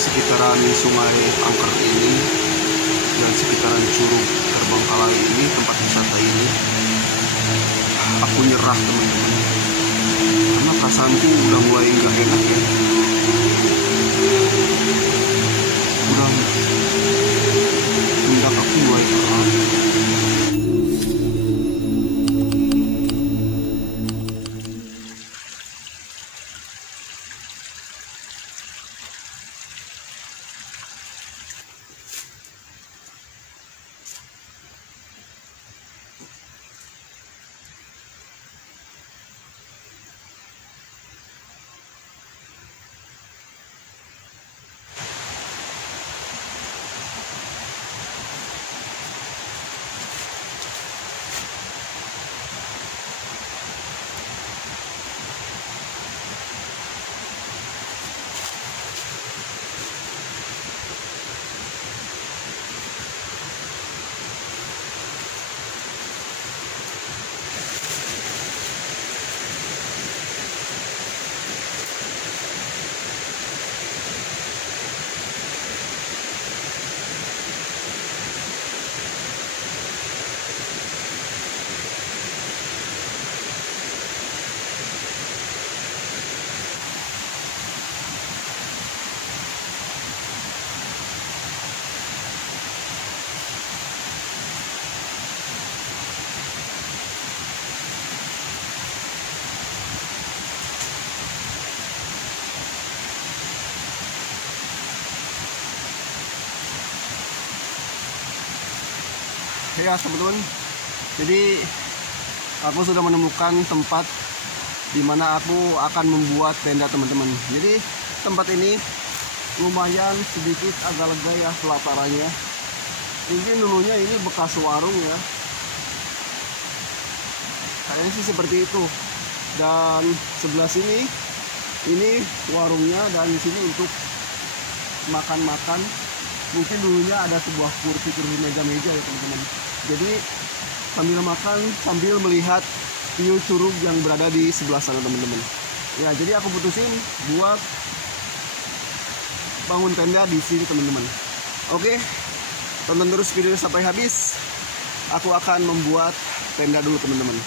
Sekitaran Sungai Angker ini dan sekitaran Curug Terbengkalai ini, tempat wisata ini, aku nyerah teman-teman, karena perasaanku udah mulai nggak enak ya, udah pundak aku mulai berat. Ya teman-teman, jadi aku sudah menemukan tempat di mana aku akan membuat tenda teman-teman. Jadi tempat ini lumayan sedikit agak lega ya pelatarannya. Mungkin dulunya ini bekas warung ya, kayaknya sih seperti itu. Dan sebelah sini ini warungnya, dan di sini untuk makan-makan. Mungkin dulunya ada sebuah kursi meja-meja ya teman-teman. Jadi sambil makan sambil melihat view curug yang berada di sebelah sana teman-teman. Ya, jadi aku putusin buat bangun tenda di sini teman-teman. Oke, tonton terus video sampai habis. Aku akan membuat tenda dulu teman-teman.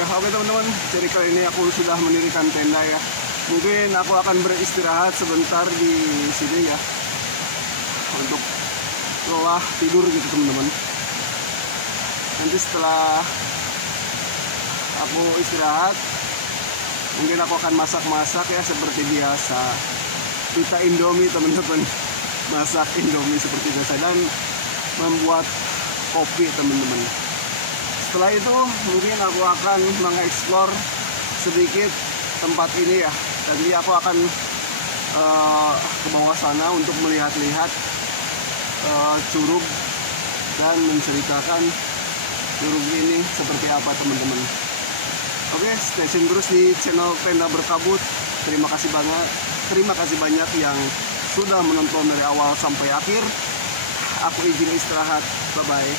oke teman-teman, jadi kali ini aku sudah mendirikan tenda ya. Mungkin aku akan beristirahat sebentar di sini ya, untuk lelah tidur gitu teman-teman. Nanti setelah aku istirahat, mungkin aku akan masak-masak ya seperti biasa. Kita Indomie teman-teman, masak Indomie seperti biasa dan membuat kopi teman-teman. Setelah itu mungkin aku akan mengeksplor sedikit tempat ini ya. Nanti aku akan ke bawah sana untuk melihat-lihat curug dan menceritakan curug ini seperti apa teman-teman. Oke, stay tune terus di channel Tenda Berkabut. Terima kasih banyak yang sudah menonton dari awal sampai akhir. Aku izin istirahat. Bye bye.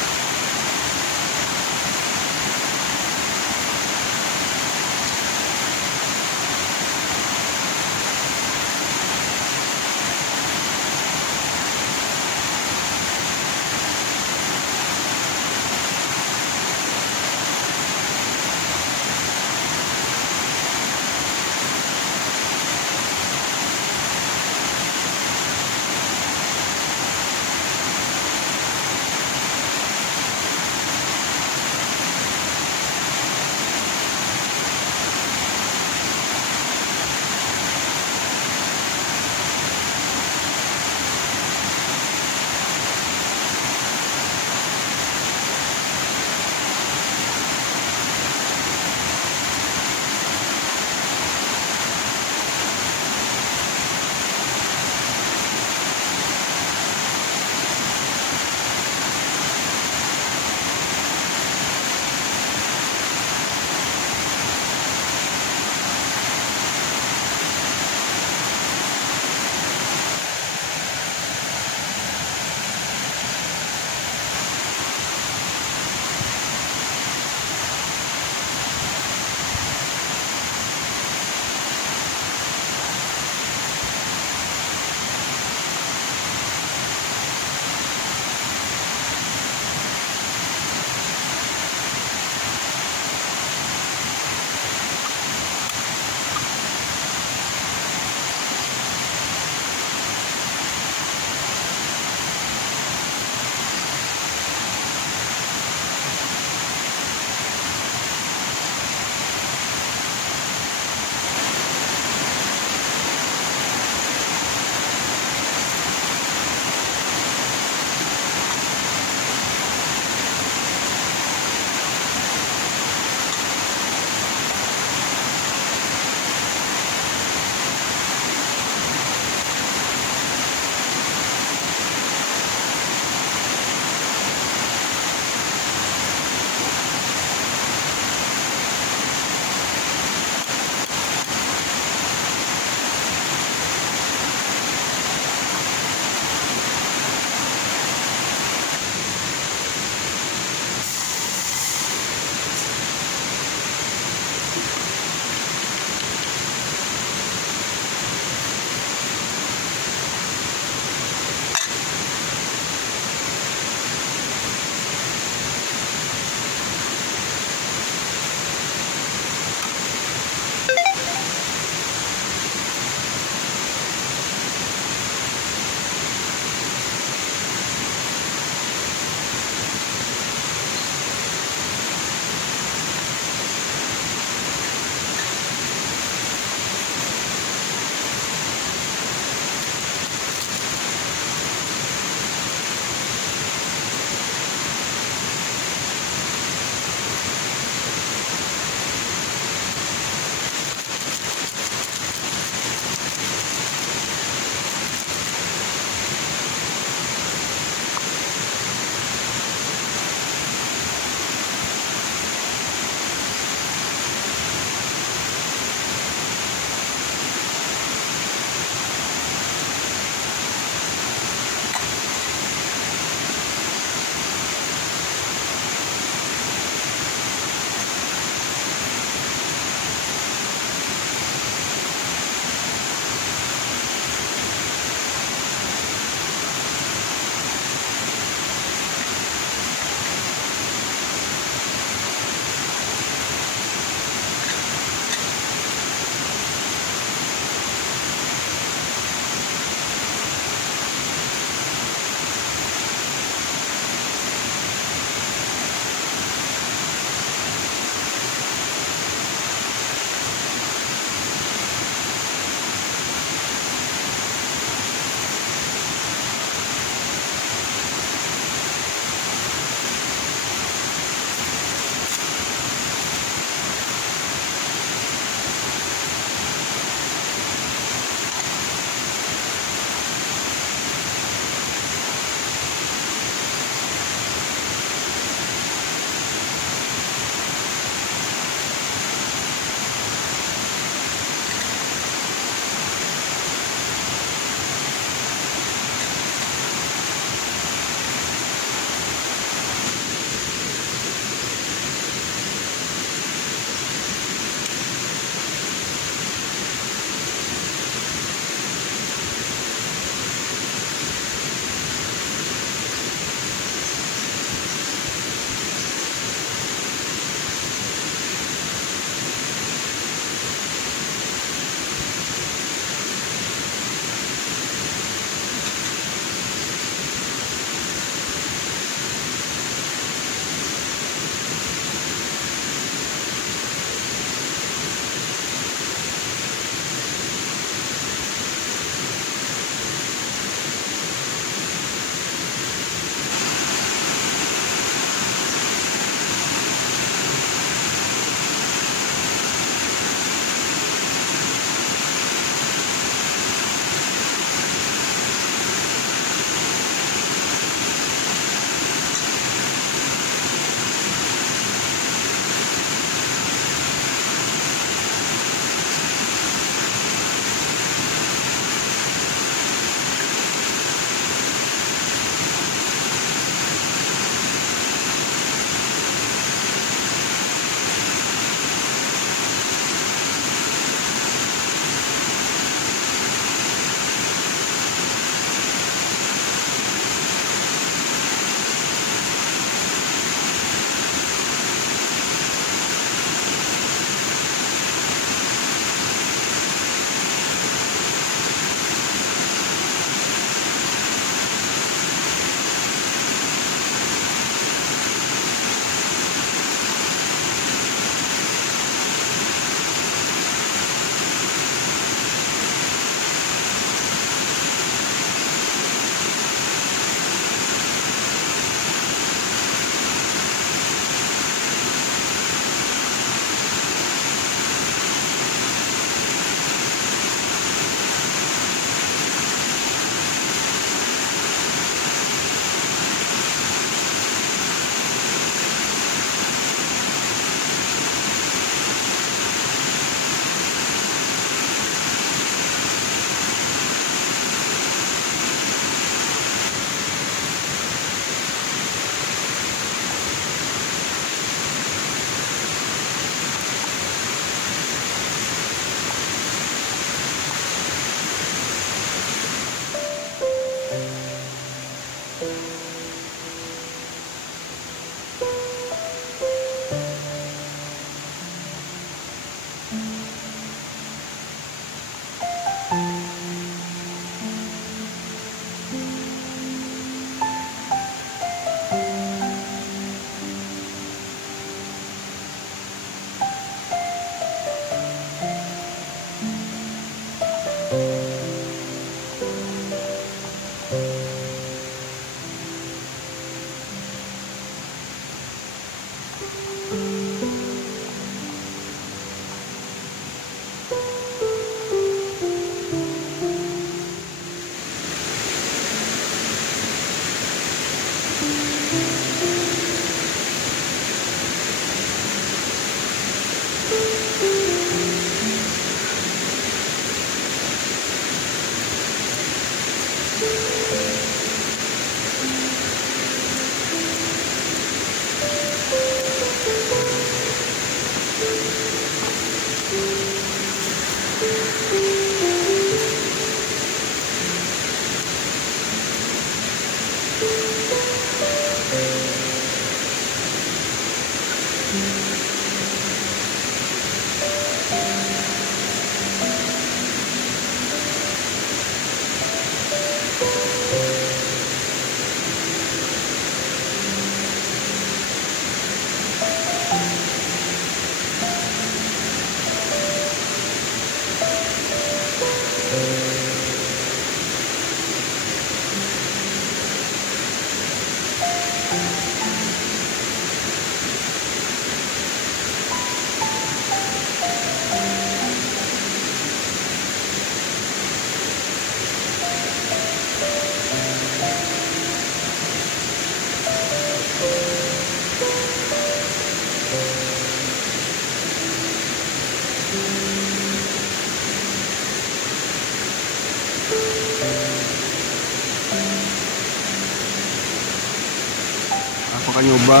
Aku akan nyoba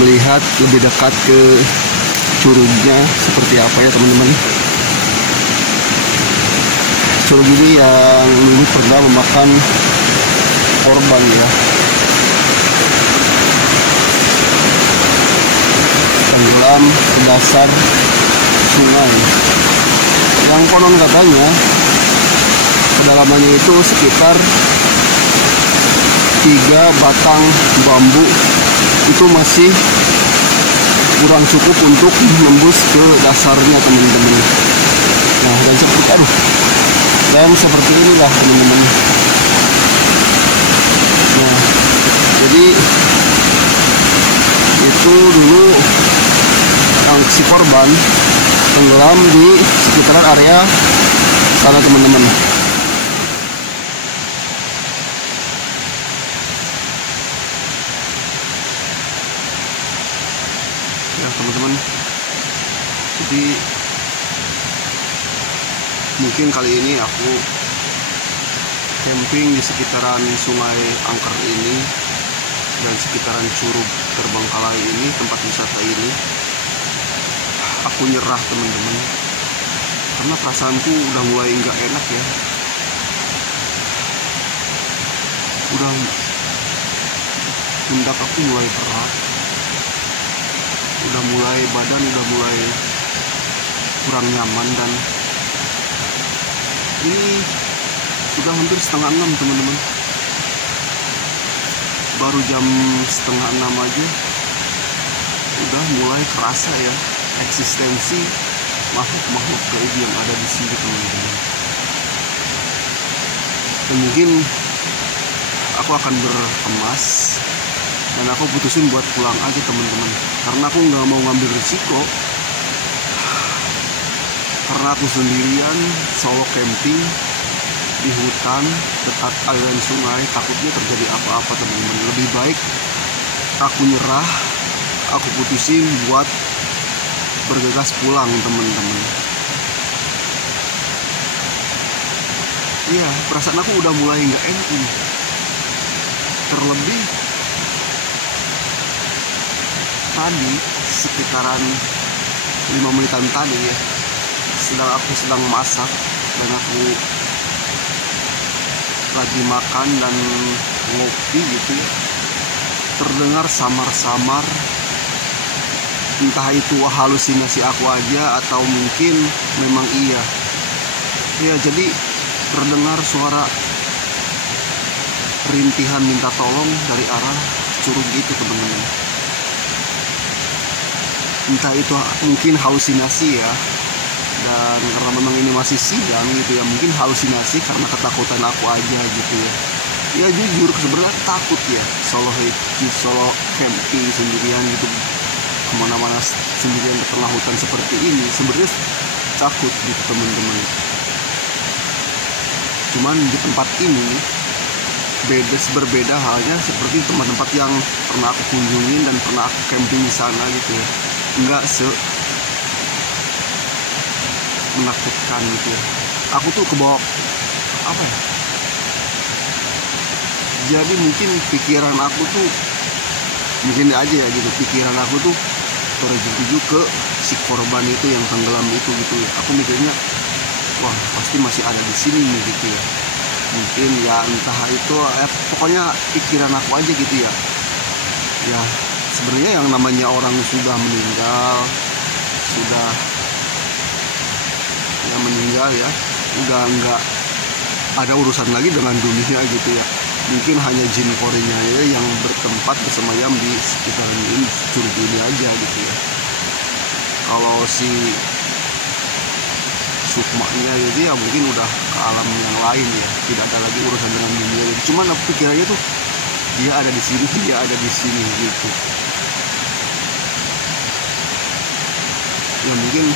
melihat lebih dekat ke curugnya seperti apa ya teman-teman. Curug ini yang dulu pernah memakan korban ya. Tenggelam ke dasar sungai. Yang konon katanya kedalamannya itu sekitar 3 batang bambu itu masih kurang cukup untuk menembus ke dasarnya teman-teman. Nah, dan seperti inilah teman-teman. Nah, jadi itu dulu si korban tenggelam di sekitaran area sana teman-teman. Ya teman-teman, jadi mungkin kali ini aku camping di sekitaran Sungai Angker ini dan sekitaran Curug Terbengkalai ini, tempat wisata ini. Aku nyerah teman-teman, karena perasaanku udah mulai nggak enak ya. Udah pundak aku mulai berat, badan udah mulai kurang nyaman, dan ini sudah hampir 5:30 teman-teman. Baru jam 5:30 aja udah mulai kerasa ya eksistensi makhluk-makhluk gaib yang ada di sini teman-teman. Dan mungkin aku akan berkemas dan aku putusin buat pulang aja teman-teman, karena aku nggak mau ngambil risiko, karena aku sendirian solo camping di hutan dekat aliran sungai, takutnya terjadi apa-apa teman-teman. Lebih baik aku nyerah, aku putusin buat bergegas pulang teman-teman. Iya, perasaan aku udah mulai nggak enak ini. Terlebih tadi sekitaran 5 menitan tadi ya, aku sedang masak dan aku lagi makan dan ngopi gitu ya, terdengar samar-samar, entah itu halusinasi aku aja atau mungkin memang iya ya. Jadi terdengar suara rintihan minta tolong dari arah curug itu teman-teman. Entah itu mungkin halusinasi ya, Dan karena memang ini masih siang gitu ya, mungkin halusinasi karena ketakutan aku aja gitu ya. Ya jujur sebenarnya takut ya, solo hiking, solo camping sendirian gitu, kemana-mana sendirian di tengah hutan seperti ini. Sebenarnya takut gitu teman-teman. Cuman di tempat ini berbeda halnya seperti tempat-tempat yang pernah aku kunjungin dan pernah aku camping di sana gitu ya. Enggak menakutkan gitu ya. Aku tuh kebawa apa ya? Jadi mungkin pikiran aku tuh mungkin aja ya gitu, pikiran aku tuh tertuju ke si korban itu yang tenggelam itu gitu ya. Aku mikirnya wah pasti masih ada di sini nih gitu ya. Mungkin ya entah itu pokoknya pikiran aku aja gitu ya. Ya sebenarnya yang namanya orang sudah meninggal, sudah ya meninggal ya, udah nggak ada urusan lagi dengan dunia gitu ya. Mungkin hanya jin korinya ya yang bertempat bersemayam di sekitar ini, curug ini aja gitu ya. Kalau si sukmanya gitu ya mungkin udah ke alam yang lain ya, tidak ada lagi urusan dengan dunia. Cuman aku pikirannya tuh dia ada di sini, dia ada di sini gitu. Ya mungkin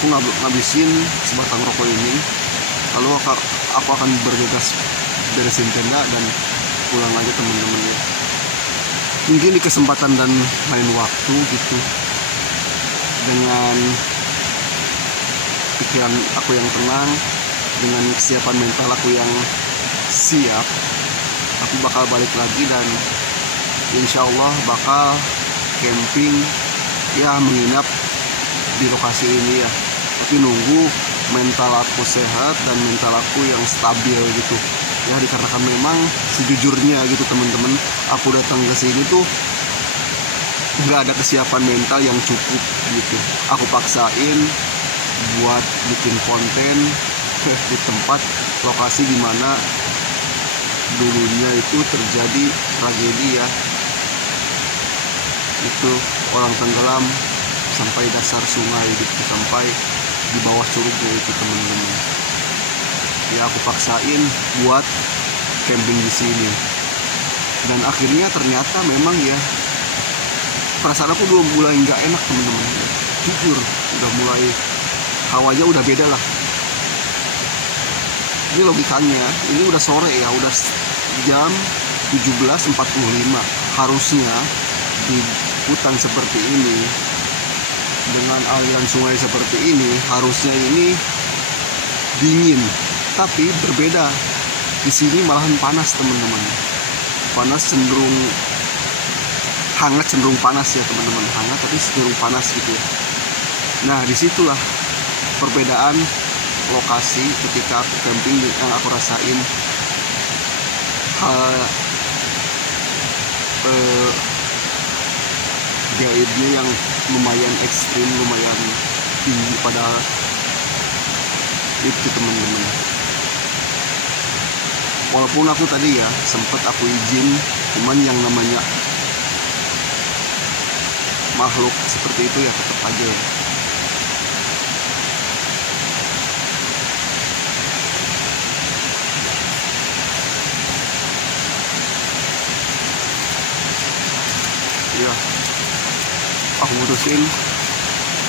aku ngabisin sebatang rokok ini, lalu aku akan bergegas beresin tenda dan pulang aja teman-teman ya. Mungkin di kesempatan dan lain waktu gitu, dengan pikiran aku yang tenang, dengan kesiapan mental aku yang siap, aku bakal balik lagi dan insya Allah bakal camping ya, menginap di lokasi ini ya. Tapi nunggu mental aku sehat dan mental aku yang stabil gitu ya, dikarenakan memang sejujurnya gitu teman-teman, aku datang ke sini tuh nggak ada kesiapan mental yang cukup gitu. Aku paksain buat bikin konten di tempat lokasi dimana dulunya itu terjadi tragedi ya, itu orang tenggelam sampai dasar sungai gitu, sampai di bawah curugnya itu teman-teman. Ya aku paksain buat camping di sini. Dan akhirnya ternyata memang ya, perasaan aku udah mulai nggak enak teman-teman. Jujur, udah mulai hawanya udah beda lah. Ini logikanya, ini udah sore ya, udah jam 17.45. Harusnya di hutan seperti ini, dengan aliran sungai seperti ini, harusnya ini dingin, tapi berbeda. Di sini malahan panas teman-teman. Panas cenderung hangat, cenderung panas ya teman-teman. Hangat tapi cenderung panas gitu ya. Nah disitulah perbedaan lokasi ketika aku camping yang aku rasain. Gaibnya yang lumayan ekstrim, lumayan tinggi pada itu teman-teman. Walaupun aku tadi ya sempet aku izin, cuman yang namanya makhluk seperti itu ya tetap aja ya. Ya, aku mutusin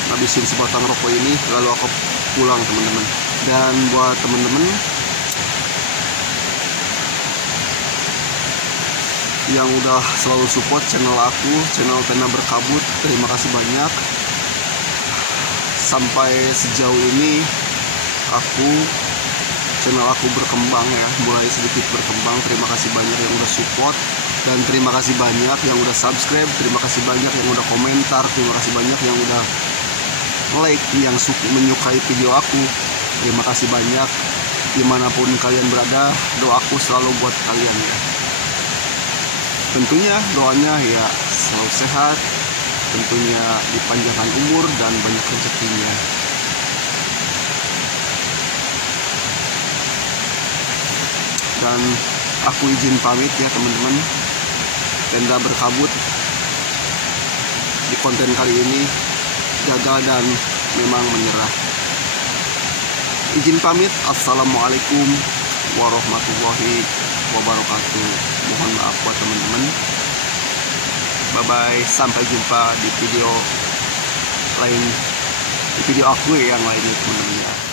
ngabisin sebatang rokok ini, lalu aku pulang teman-teman. Dan buat teman-teman yang udah selalu support channel aku, channel Tenda Berkabut, terima kasih banyak. Sampai sejauh ini channel aku berkembang ya, mulai sedikit berkembang. Terima kasih banyak yang udah support, dan terima kasih banyak yang udah subscribe, terima kasih banyak yang udah komentar, terima kasih banyak yang udah like, yang menyukai video aku. Terima kasih banyak. Dimanapun kalian berada, doaku selalu buat kalian ya. Tentunya doanya ya selalu sehat, tentunya dipanjangkan umur dan banyak rezekinya. Dan aku izin pamit ya teman-teman. Tenda Berkabut di konten kali ini gagal dan memang menyerah. Izin pamit, assalamualaikum warahmatullahi wabarakatuh. Mohon maaf buat teman-teman. Bye bye, sampai jumpa di video lain, di video aku yang lainnya teman-teman ya.